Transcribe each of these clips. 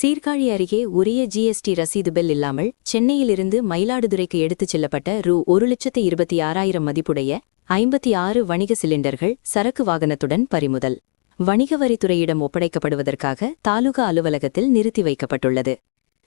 சீர்காழி அருகே உரிய ஜிஎஸ்டி ரசீது பில் இல்லாமல் சென்னையிலிருந்து மயிலாடுதுறைக்கு எடுத்துச் செல்லப்பட்ட ரூ.1,26,000 மதிப்புடைய 56 வணிக சிலிண்டர்கள் சரக்கு வாகனத்துடன் பறிமுதல். வணிக வரித்துறையிடம் ஒப்படைக்கப்படுவதற்காக தாலுகா அலுவலகத்தில் நிறுத்தி வைக்கப்பட்டுள்ளது.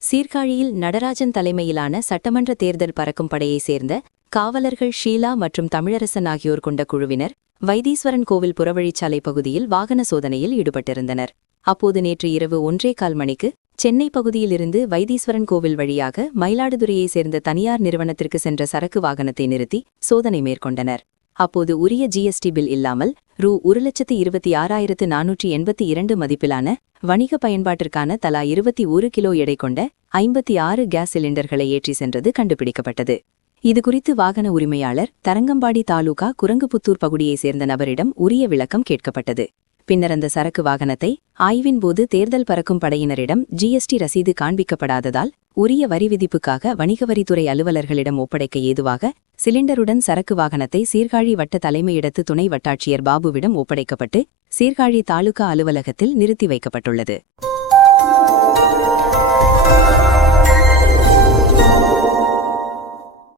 சீர்காழியில் நடராஜன் தலைமையிலான சட்டமன்ற தேர்தல் பறக்கும் படையைச் சேர்ந்த காவலர்கள் ஷீலா மற்றும் தமிழரசன் ஆகியோர் கொண்ட குழுவினர் வைத்தீஸ்வரன் கோவில் புறவழிச்சாலை பகுதியில் வாகன சோதனையில் ஈடுபட்டிருந்தனர். அப்போது நேற்று இரவு 1:15 மணிக்கு சென்னை பகுதியிலிருந்து வைத்தீஸ்வரன் கோவில் வழியாக மயிலாடுதுறையைச் சேர்ந்த தனியார் நிறுவனத்திற்கு சென்ற சரக்கு வாகனத்தை நிறுத்தி சோதனை மேற்கொண்டனர். அப்போது உரிய ஜிஎஸ்டி பில் இல்லாமல் ரூ.1,26,482 மதிப்பிலான வணிக பயன்பாட்டிற்கான தலா 21 கிலோ எடை கொண்ட 56 கேஸ் சிலிண்டர்களை ஏற்றி சென்றது கண்டுபிடிக்கப்பட்டது. இதுகுறித்து வாகன உரிமையாளர் தரங்கம்பாடி தாலுகா குரங்குபுத்தூர் பகுதியைச் சேர்ந்த நபரிடம் உரிய விளக்கம் கேட்கப்பட்டது. பின்னர் அந்த சரக்கு வாகனத்தை ஆய்வின்போது தேர்தல் பறக்கும் படையினரிடம் ஜிஎஸ்டி ரசீது காண்பிக்கப்படாததால் உரிய வரி விதிப்புக்காக வணிக வரித்துறை அலுவலர்களிடம் ஒப்படைக்க ஏதுவாக சிலிண்டருடன் சரக்கு வாகனத்தை சீர்காழி வட்ட தலைமையிடத்து துணை வட்டாட்சியர் பாபுவிடம் ஒப்படைக்கப்பட்டு சீர்காழி தாலுகா அலுவலகத்தில் நிறுத்தி வைக்கப்பட்டுள்ளது.